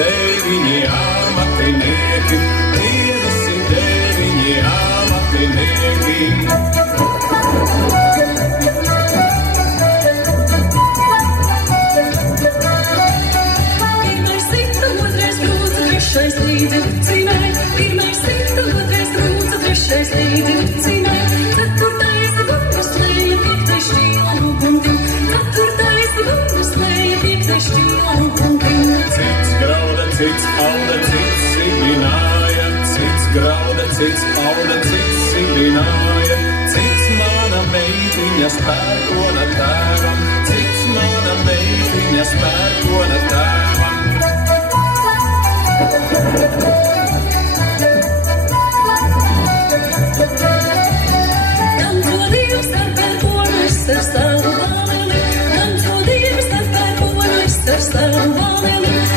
deviņi amatinieki, 29 amatinieki. Trešais līdzi cīmē, pirmais sita, otrais trūca, trešais līdzi cīmē, ceturtais bungas lēja, piektais šķīla uguntim, ceturtais bungas lēja, piektais šķīla uguntim. Cits grauda, cits auda, cits sibināja, cits grauda, cits auda, cits sibināja, cits mana meitiņas pērkona tēvam, cits mana meitiņas pērkona tēvam. Gan to Dievs ar pērkonu, es ar savu vāneli, gan to Dievs ar pērkonu, es ar savu vāneli.